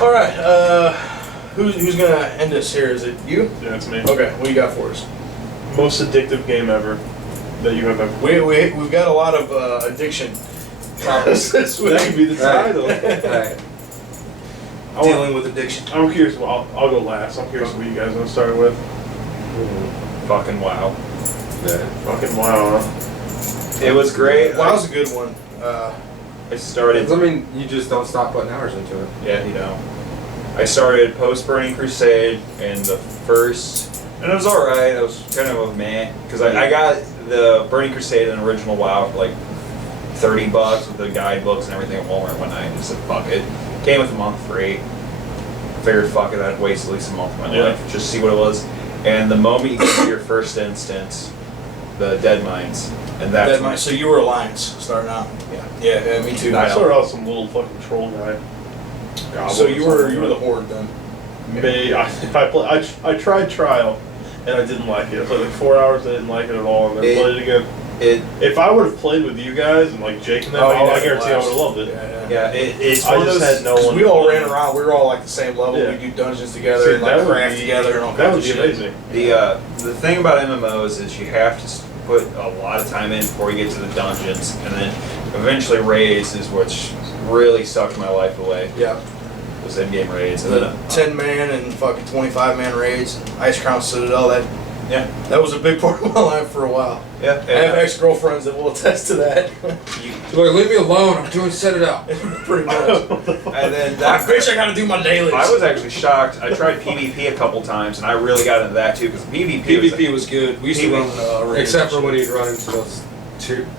All right. Who's gonna end this here? Is it you? Yeah, it's me. Okay. What do you got for us? Most addictive game ever that you have ever. We've got a lot of addiction topics this week. That could be the title. Right. Dealing with addiction. I'm curious. Well, I'll go last. I'm curious what you guys want to start with. Fucking WoW. Yeah. Fucking WoW. It was great. WoW's a good one. I started. I mean, you just don't stop putting hours into it. Yeah, you know. I started post Burning Crusade and the first, and it was alright. I was kind of a meh because I got the Burning Crusade and original WoW for like $30 with the guidebooks and everything at Walmart one night. And just said fuck it. Came with a month free. Figured fuck it, I'd waste at least a month of my life just to see what it was. And the moment you get to your first instance, the Dead Mines, and that's Dead Mines. So you were Alliance starting out. Yeah, me too. I started out some little fucking troll guy. So you were the Horde then. I tried trial, and I didn't like it. I played like 4 hours, I didn't like it at all, and then played it again. If I would have played with you guys and like Jake and them, I guarantee I would have loved it. It's I one just of those, had no one. We all ran around. We were all like the same level. Yeah. We do dungeons together and like craft together and all that kinds would of be shit. amazing. the thing about MMOs is you have to put a lot of time in before you get to the dungeons, and then eventually raids is what's really sucked my life away. Yeah. Was in-game raids. And The 10-man and fucking 25-man raids, and Ice Crown Citadel. That was a big part of my life for a while. Yeah. I have ex-girlfriends that will attest to that. Like, leave me alone. I'm doing set it up. Pretty much. And then bitch, I gotta do my dailies. I was actually shocked. I tried PvP a couple times, and I really got into that too because PvP was good. We used to run raids. Except for when you'd run into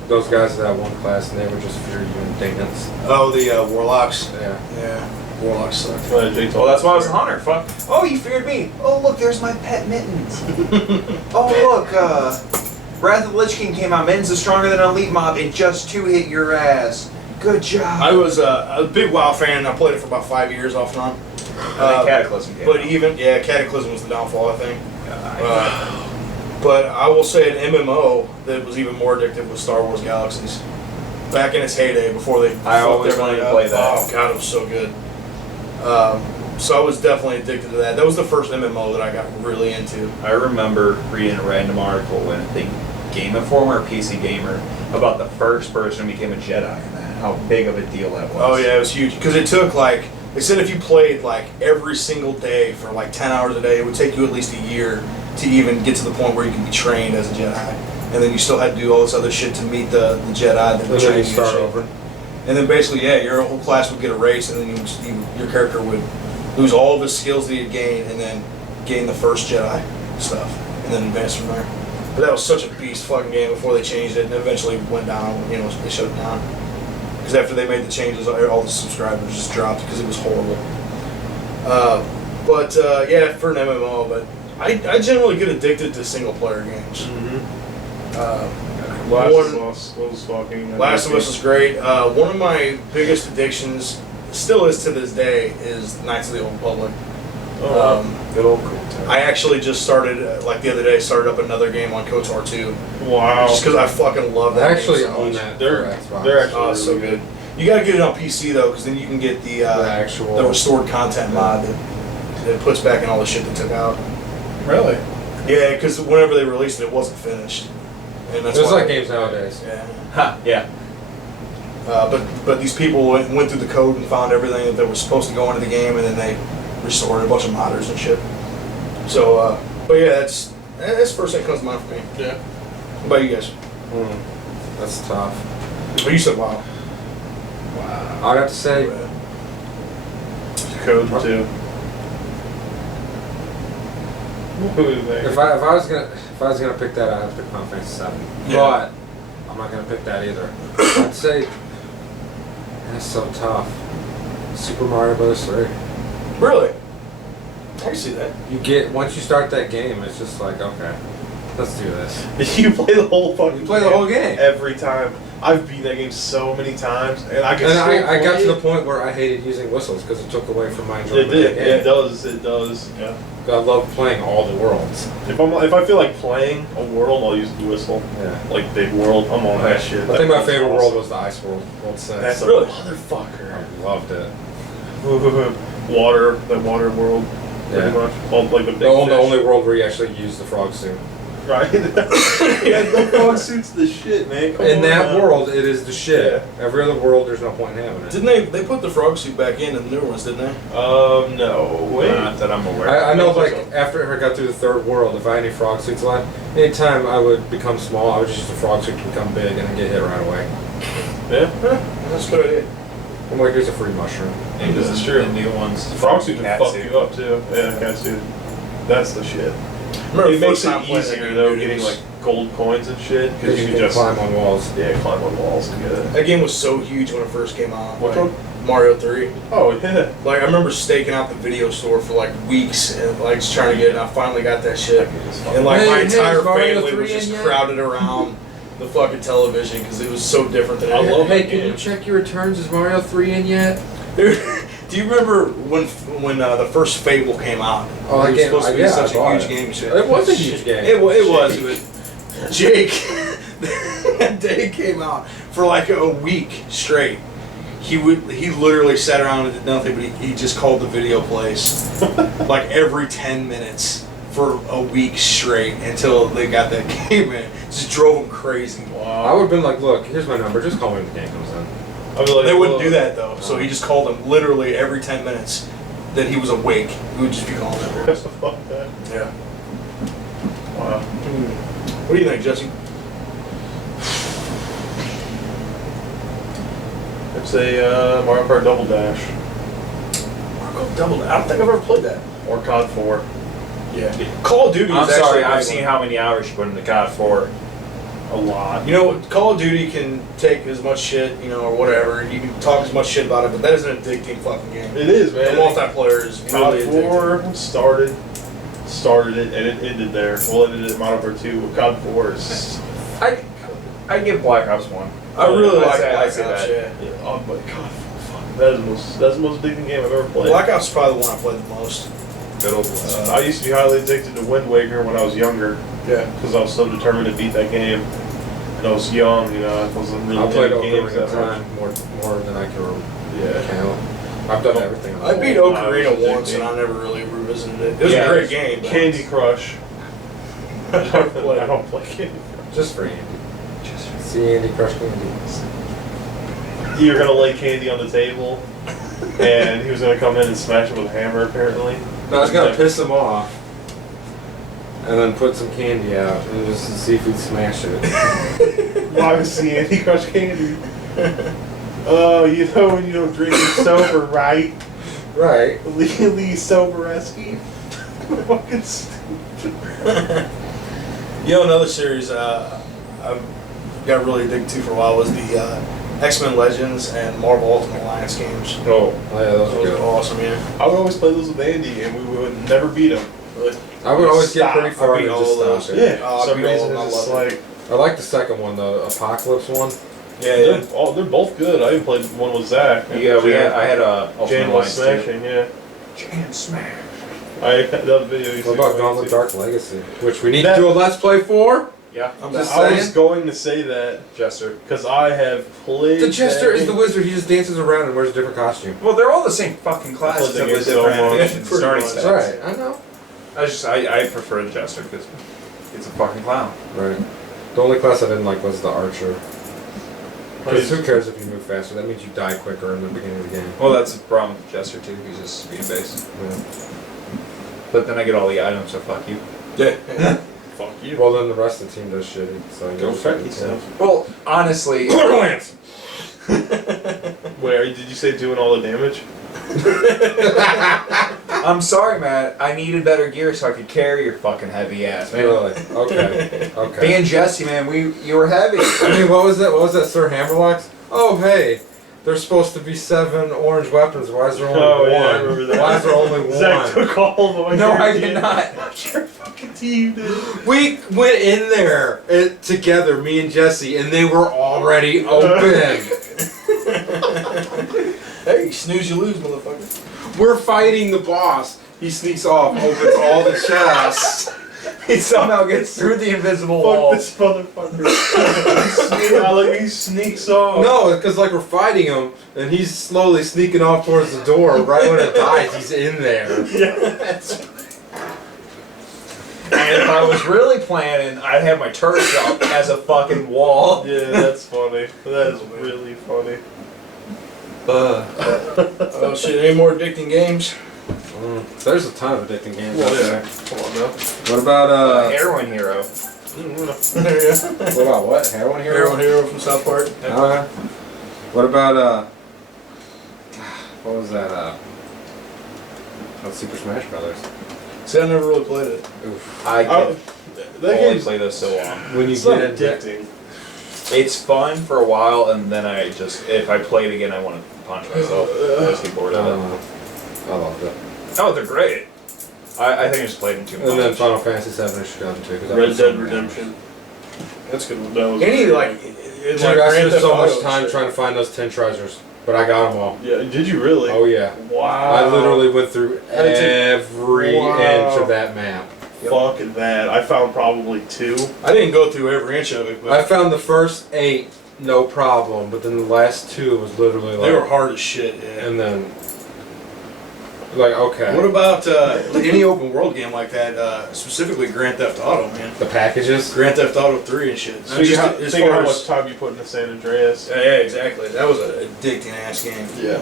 those guys of that one class, and they were just pure indignants. Oh, the Warlocks. Yeah. Warlocks suck. Well, that's why I was a hunter. Fuck. Oh, you feared me. Oh, look, there's my pet mittens. Oh, look, Wrath of the Lich King came out. Mittens is stronger than an elite mob. It just 2-hit your ass. Good job. I was a big WoW fan. I played it for about 5 years off and on. And then Cataclysm came But out. Cataclysm was the downfall, I think. But I will say an MMO that was even more addictive was Star Wars Galaxies. Back in its heyday, before they I always wanted to play that. Oh god, it was so good. So I was definitely addicted to that. That was the first MMO that I got really into. I remember reading a random article in I think Game Informer or PC Gamer about the first person who became a Jedi and that, how big of a deal that was. Oh yeah, it was huge because it took like they said if you played like every single day for like 10 hours a day, it would take you at least a year to even get to the point where you can be trained as a Jedi. And then you still had to do all this other shit to meet the Jedi that would train you. Start over. And then basically, your whole class would get erased, and then your character would lose all of his skills that he had gained, and then gain the first Jedi stuff, and then advance from there. But that was such a beast fucking game before they changed it, and eventually went down. They shut it down because after they made the changes, all the subscribers just dropped because it was horrible. For an MMO, but I generally get addicted to single player games. Last of Us is great. One of my biggest addictions, still is to this day, is Knights of the Old Republic. Good old cool time. I actually just started, the other day, started up another game on KOTOR 2. Wow. Just because I fucking love that I actually game so own much. that. They're actually so good. You gotta get it on PC though, because then you can get the restored content mod that puts back in all the shit they took out. Really? Yeah, because whenever they released it, it wasn't finished. And that's It's why like games nowadays. Yeah. Ha, yeah. But these people went through the code and found everything that was supposed to go into the game, and then they restored a bunch of modders and shit. So, that's the first thing that comes to mind for me. Yeah. What about you guys? That's tough. But you said WoW. I'd have to say, Code 2. if I was gonna pick that, I'd have to pick Final Fantasy 7. Yeah. But I'm not gonna pick that either. I'd say that's so tough. Super Mario Bros. 3. Really? I can see that. Once you start that game, it's just like, okay, let's do this. You play the whole fucking You play the whole game. every time. I've beat that game so many times, and I can. I got to the point where I hated using whistles because it took away from my enjoyment. It did. Of the game. It does. It does. Yeah. I love playing all the worlds. If I feel like playing a world, I'll use the whistle. Yeah. Like big world, I'm on that shit. I think my favorite world was the Ice World. World 6. That's Really? a motherfucker. I loved it. that water world, pretty Yeah. much. All, like the big The fish. only world where you actually use the frog suit. Right? Yeah, the frog suit's the shit, man. Come In on that now. world, it is the shit. Yeah. Every other world, there's no point in having it. Didn't they put the frog suit back in the newer ones, didn't they? No. Wait. Not that I'm aware. I know, I don't like, think so. after I got through the third world, if I had any frog suits left, anytime I would become small, I would just use the frog suit to become big and then get hit right away. Yeah. That's a good idea. I'm like, here's a free mushroom. And This is true. The new ones. The frog suit can Cat fuck suit. you up too. Yeah, cat suit. That's the shit. Remember It the makes first time it playing that easier game, though, dude, it getting was- like gold coins and shit, because you can just climb on walls. climb on walls to get it. That game was so huge when it first came out. Which like, one? Mario 3. Oh yeah. Like, I remember staking out the video store for like weeks and like just trying to get it, and I finally got that shit. And like my Hey, entire is Mario family 3 was just in yet? crowded around the fucking television because it was so different than I anything. love Hey, that can you game. check your returns? Is Mario 3 in yet? Dude, do you remember when the first Fable came out? Oh, it that was game- supposed to be yeah, such I bought a huge it. game. and Shit. It was a huge game. It was. Jake, that day it came out for like a week straight. He literally sat around and did nothing, but he just called the video place like every 10 minutes for a week straight until they got that game in. Just drove him crazy. I would have been like, look, here's my number. Just call me when the game comes in. I'd be like, They wouldn't well, do that though, so he just called him literally every 10 minutes that he was awake. He would just be calling him. Fuck that. Yeah. Wow. What do you think, Jesse? I'd say Mario Kart Double Dash Marco Double. I don't think I've ever played that. or COD 4. Yeah. Call of Duty I'm is actually sorry, a I've good seen one. how many hours you put into COD 4. A lot. You know, Call of Duty can take as much shit, or whatever. You can talk as much shit about it, but that is an addicting fucking game. It is, The man. multiplayer is COD really addicting. 4 started it and it ended there. Well, it ended at Modern Warfare 2. COD 4 is. I give Black Ops 1. I really I'd like say- I'd Black say Ops. that. Yeah. Oh my god, fuck. That's the most addicting game I've ever played. Black Ops is probably the one I played the most. Good old ones. I used to be highly addicted to Wind Waker when I was younger Yeah. because I was so determined to beat that game. And I was young, I wasn't really I played into games Ocarina that of much. Time more than I can Yeah. count. I've done everything. on I the beat wall. Ocarina was once, addicting. and I never really revisited it. It was Yeah. a great game. but- Candy Crush. I never played it. don't play Candy Just for Andy. See Andy crush Candy. Crush. You were gonna lay candy on the table, and he was gonna come in and smash it with a hammer, apparently. No, I was gonna piss him off, and then put some candy out, and just to see if he'd smash it. Why was the Candy Crush candy? Oh, when you don't drink it sober, right? Right. Legally sober rescue. Fucking stupid. Another series I got really addicted to for a while was the X-Men Legends and Marvel Ultimate Alliance games. Oh, Oh yeah, those Those were were good. awesome, yeah. I would always play those with Andy, and we would never beat him. Really? I would always Stop. get pretty far I and beat just all stop those. it. Yeah, Oh, for some I beat all reason of them, it's I just love like I like the second one, the Apocalypse one. Yeah, they're both good. I even played one with Zach. and Yeah, Jan- I had a Ultimate Jan was Alliance too. smashing, yeah. Jan smash. I that video. you What see about on Gauntlet YouTube. Dark Legacy, which we need That- to do a Let's Play for? Yeah, I'm Just just I was saying. going to say that Jester. because I have played. The Jester that is the game. wizard. He just dances around and wears a different costume. Well, they're all the same fucking class That's what except they with get so different much. animations, Pretty starting much. stats. Right, I know. I prefer the Jester because it's a fucking clown. Right. The only class I didn't like was the Archer. I Because mean, who cares if you move faster? That means you die quicker in the beginning of the game. Well, that's the problem with Jester too. He's just speed based. Yeah. But then I get all the items, so fuck you. Yeah. Fuck you. Well, then the rest of the team does shitty. So you Go just fuck fucking yourself. Well, honestly, Borderlands! Wait, did you say doing all the damage? I'm sorry, man. I needed better gear so I could carry your fucking heavy ass, man. Really? Okay. Okay. Me and Jesse, man, you were heavy. I mean, what was that? What was that, Sir Hammerlocks? Oh, hey. There's supposed to be 7 orange weapons. Why is there only Oh, one? yeah, I remember that. Why is there only Zach one? took all of them. No, I guarantee did it. not. Your fucking team did. We went in there together, me and Jesse, and they were already open. Hey, snooze you lose, motherfucker. We're fighting the boss. He sneaks off, opens all the chests. he somehow gets through the invisible Fuck wall. this motherfucker. He sneaks off. No, it's because like we're fighting him, and he's slowly sneaking off towards the door. Right when it dies, he's in there. Yeah, that's And if I was really planning, I'd have my turret up as a fucking wall. Yeah, that's funny. That is really funny. Oh shit! Any more addicting games? There's a ton of addicting games Well, out yeah. there. Come on now. What about Heroin Hero. What about what? Heroin Hero? Heroin Hero from South Park. Okay. What about what was that? Super Smash Brothers. See, I never really played it. Oof. I That can only game's play those so long. When you it's not get into addicting. It's fun for a while, and then I just, if I play it again, I want to punch myself. I just get bored of it. I loved it. Oh, they're great. I think I just played them too much. And then Final Fantasy VII I should go into because Red Dead Redemption. That's good. That was Any good. like, Dude, I spent so much time trying to find those 10 treasures, but I got them all. Yeah, did you really? Oh yeah. Wow. I literally went through How did you- every Wow. inch of that map. Fuck that. I found probably 2. I didn't go through every inch of it, but I found the first 8, no problem, but then the last 2 was literally like. they were hard as shit. Yeah. And then, like, okay. What about any open world game like that? Specifically, Grand Theft Auto, man. The packages? Grand Theft Auto 3 and shit. So Just you as think far how as- much time you put into San Andreas? Yeah, exactly. That was an addicting ass game. Yeah.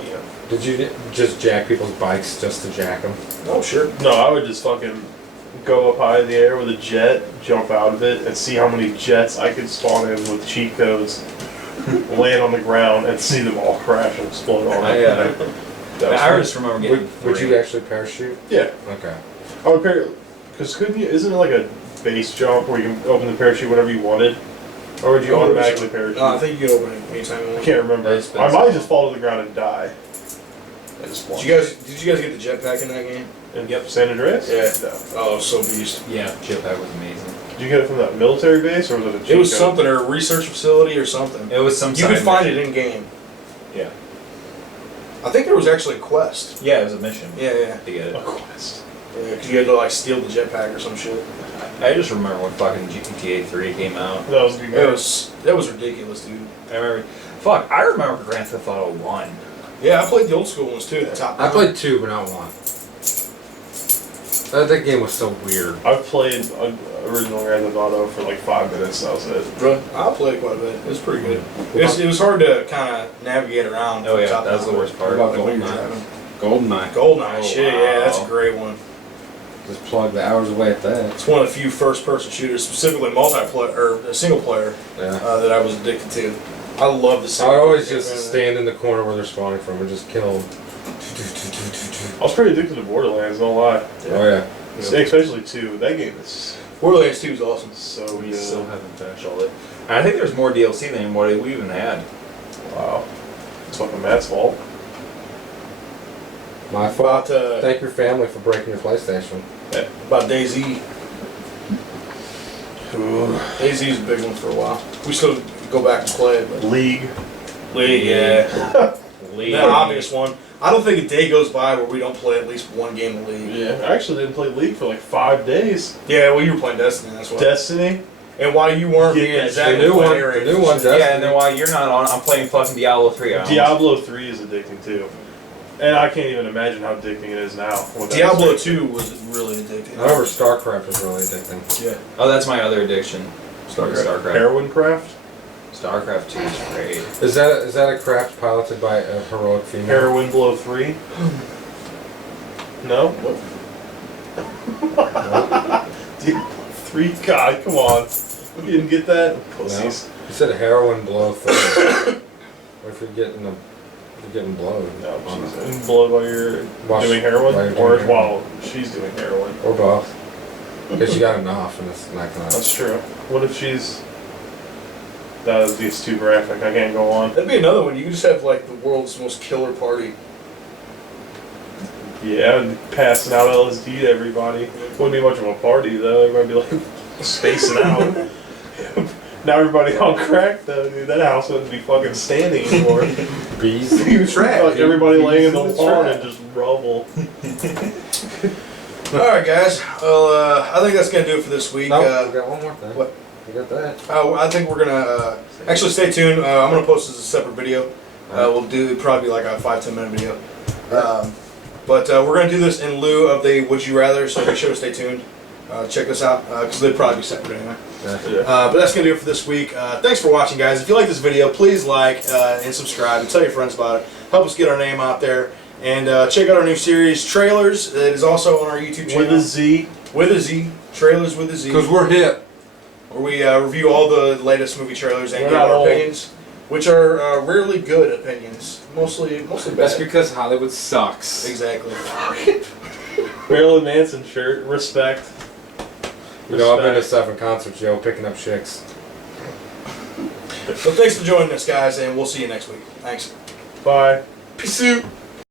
Did you just jack people's bikes just to jack them? Oh sure. No, I would just fucking go up high in the air with a jet, jump out of it, and see how many jets I could spawn in with cheat codes, land on the ground, and see them all crash and explode on it. That was I fun. just remember getting Would you actually parachute? Yeah. Okay. I would because couldn't you? Isn't it like a base jump where you can open the parachute whenever you wanted, or would you automatically parachute? No, I think you can open it anytime you I want. can't remember. It's been I so might long. just fall to the ground and die. I just Did you guys get the jetpack in that game? And San Andreas? Yeah. No. Oh, it was so beast. Yeah, jetpack was amazing. Did you get it from that military base, or was it a cheat It was code? something, or a research facility or something. It was some. You could find it in game. Yeah. I think there was actually a quest. Yeah, it was a mission. Yeah, yeah. To get A it. quest. Yeah, because you had to like steal the jetpack or some shit. I just remember when fucking GTA 3 came out. That was good. That was ridiculous, dude. I remember. Fuck, I remember Grand Theft Auto 1. Yeah, I played the old school ones too. The top. I played 2, but not 1. That game was so weird. I've played original Grand Theft Auto for like 5 minutes. That was it. Really? I played quite a bit. It was pretty good. It was hard to kind of navigate around. Oh yeah, top that was the down. worst part. What about Like when you're GoldenEye? driving. GoldenEye. GoldenEye, Oh, shit, yeah, that's a wow. great one. Just plug the hours away at that. It's one of the few first-person shooters, specifically multiplayer or single player, Yeah. that I was addicted to. I love the. I single would always player just game. stand in the corner where they're spawning from and just kill them. I was pretty addicted to Borderlands. Don't lie. Oh yeah. Especially 2. That game is Borderlands 2 is awesome. so We good. still haven't finished all it. And I think there's more DLC than what we even had. Wow. It's fucking Matt's fault. My fault. About Thank your family for breaking your PlayStation. DayZ. DayZ's a big one for a while. We still go back and play it, but League. yeah, League. the obvious one. I don't think a day goes by where we don't play at least one game of League. Yeah. I actually didn't play League for like 5 days. Yeah, well, you were playing Destiny, that's why. Destiny. And while you weren't Get being that exactly shit. The new one- playing the new one, Destiny. Yeah, and then while you're not on, I'm playing fucking Diablo 3. Diablo 3 is addicting too. And I can't even imagine how addicting it is now. with that Diablo expansion. 2 was really addicting. I remember StarCraft was really addicting. Yeah. Oh, that's my other addiction. StarCraft. Heroin craft? StarCraft 2 is great. Is that a craft piloted by a heroic female? Heroin Blow 3? No? Diablo 3? God, come on. You didn't get that? Pussies. You said heroin blow 3. What if you're getting blowed? No, she's in blow while you're While doing she- heroin? while you're Or doing while she's doing heroin? Or both. Because you got enough and it's not gonna. That's true. What if she's... It's too graphic. I can't go on. That'd be another one. You could just have like the world's most killer party. Yeah, and passing out LSD to everybody. Wouldn't be much of a party though. Everybody be like spacing out. Now everybody on crack though, dude. That house wouldn't be fucking standing anymore. Bees. You track. Like everybody laying in the Bees lawn track. and just rubble. All right, guys. Well, I think that's gonna do it for this week. No, we got one more thing. What? We got that. I think we're gonna actually stay tuned. I'm gonna post this as a separate video. We'll do probably like a 5-10 minute video. But we're gonna do this in lieu of the Would You Rather, so be sure to stay tuned. Check this out because they'd probably be separate anyway. But that's gonna do it for this week. Thanks for watching, guys. If you like this video, please like and subscribe and tell your friends about it. Help us get our name out there. And check out our new series, Trailers. It is also on our YouTube channel. With a Z. With a Z. Trailers with a Z. Because we're hip. Where we review all the latest movie trailers and We're give not our old. opinions, which are rarely good opinions. Mostly That's bad. because Hollywood sucks. Exactly. Marilyn Manson shirt. Respect. You know, I've been to 7 concerts, yo, picking up chicks. So thanks for joining us, guys, and we'll see you next week. Thanks. Bye. Peace out.